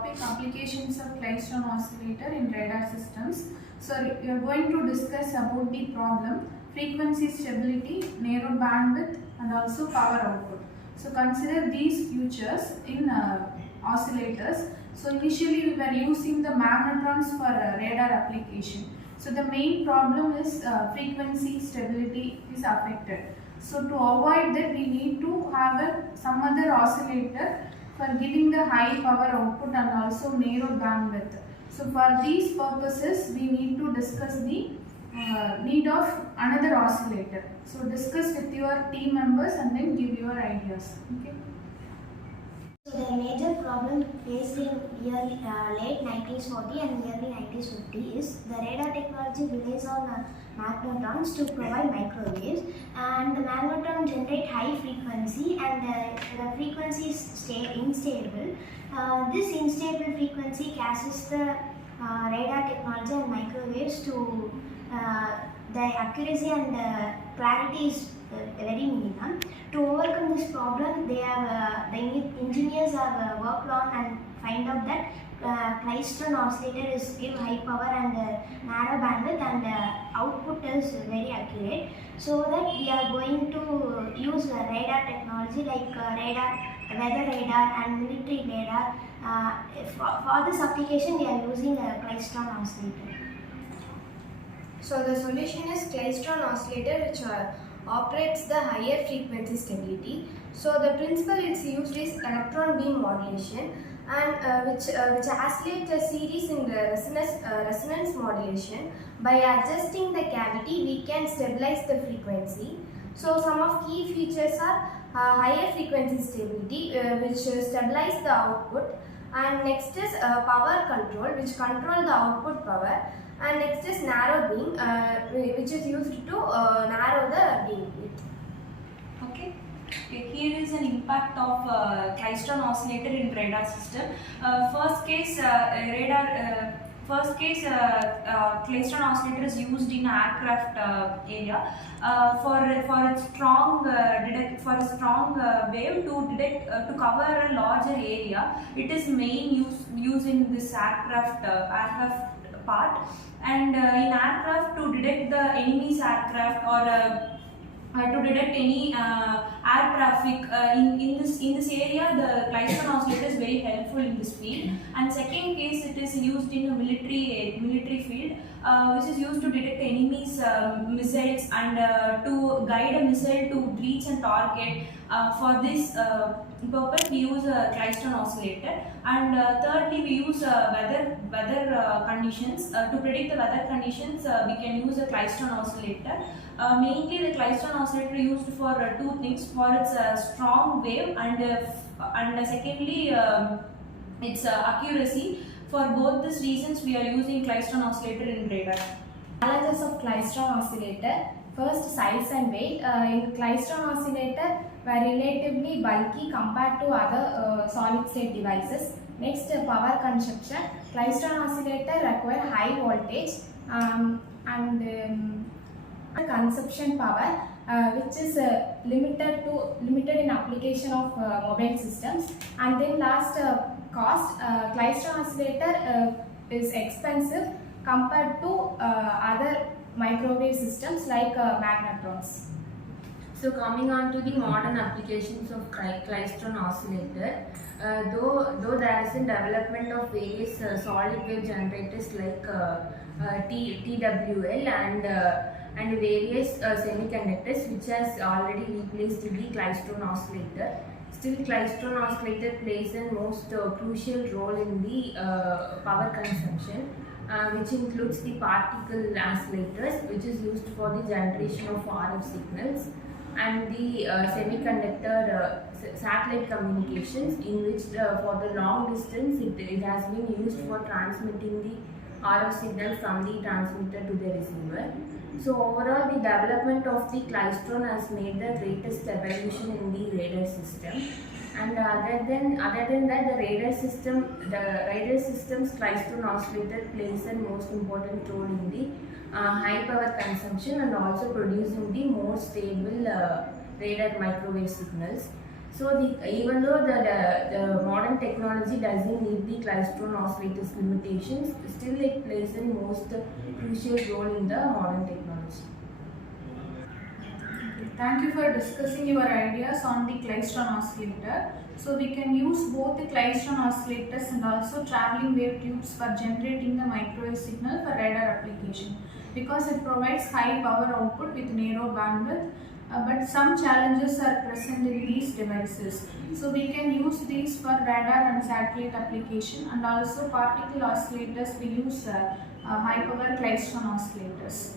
topic applications of Klystron oscillator in radar systems. So we are going to discuss about the problem frequency stability, narrow bandwidth and also power output. So consider these features in oscillators. So initially we were using the magnetrons for radar application. So the main problem is frequency stability is affected. So to avoid that, we need to have some other oscillator for giving the high power output and also narrow bandwidth. So for these purposes, we need to discuss the need of another oscillator. So discuss with your team members and then give your ideas. Okay. So the major problem faced in late 1940 and early 1950 is the radar technology relies on magnetrons to provide microwaves, and the magnetron generate high frequency and the frequency is unstable. This unstable frequency causes the radar technology and microwaves to the accuracy and clarity is very minimum. To overcome this problem, the engineers have worked on and find out that Klystron oscillator is give high power and narrow bandwidth and output is very accurate. So that we are going to use radar technology like weather radar and military radar. For this application, we are using a Klystron oscillator. So the solution is Klystron oscillator, which operates the higher frequency stability. So the principle it's used is electron beam modulation, and which oscillates a series in the resonance modulation. By adjusting the cavity, we can stabilize the frequency. So some of key features are higher frequency stability, which stabilize the output, and next is power control, which control the output power. And next is narrow beam, which is used to narrow the beam width. Okay. Here is an impact of Klystron oscillator in radar system. First case, Klystron oscillator is used in aircraft area for a strong wave to detect to cover a larger area. It is main use in this aircraft part, and in aircraft to detect the enemy's aircraft or to detect any air traffic in this area, the Klystron oscillator is very helpful in this field. And second case, it is used in a military field, which is used to detect enemy's missiles and to guide a missile to reach and target. For this purpose, we use a Klystron oscillator. And thirdly, we use weather conditions. To predict the weather conditions, we can use a Klystron oscillator. Mainly, the Klystron oscillator used for two things: for its strong wave and secondly, its accuracy. For both these reasons, we are using Klystron oscillator in radar. Challenges of Klystron oscillator. First, size and weight. In Klystron oscillator were relatively bulky compared to other solid-state devices. Next, power consumption. Klystron oscillator require high voltage and consumption power, which is limited in application of mobile systems. And then last, cost. Klystron oscillator is expensive compared to other microwave systems like magnetrons. So coming on to the modern applications of Klystron oscillator, though there is a development of various solid wave generators like TWL and various semiconductors, which has already replaced the Klystron oscillator. Still, Klystron oscillator plays a most crucial role in the power consumption, which includes the particle oscillators, which is used for the generation of RF signals, and the semiconductor satellite communications, in which for the long distance it has been used for transmitting the RF signal from the transmitter to the receiver. So overall, the development of the Klystron has made the greatest evolution in the radar system. And other than that, the radar system's Klystron oscillator plays a most important role in the high power consumption and also producing the more stable radar microwave signals. So even though the modern technology doesn't need the Klystron oscillators limitations, still it plays the most crucial role in the modern technology. Thank you for discussing your ideas on the Klystron oscillator. So we can use both the Klystron oscillators and also traveling wave tubes for generating the microwave signal for radar application, because it provides high power output with narrow bandwidth. But some challenges are present in these devices. So we can use these for radar and satellite application, and also particle oscillators we use high power Klystron oscillators.